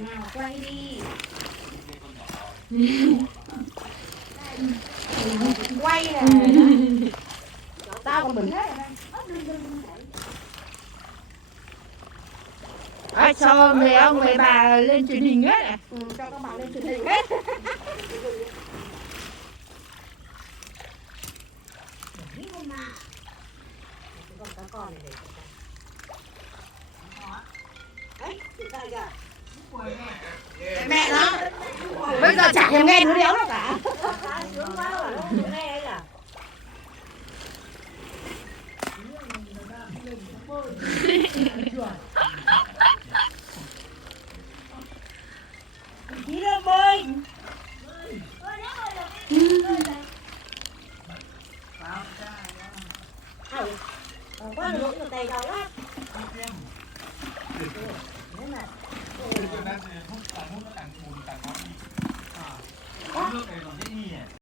nào quay đi quay nè tao còn bình hết À, cho người ông người bà lên truyền hình hết à? cho các bạn lên truyền hình hết con này đấy mẹ nó bây giờ chả thèm nghe đứa đéo đâu cả đi đâu bơi quá được một tay đầu lắm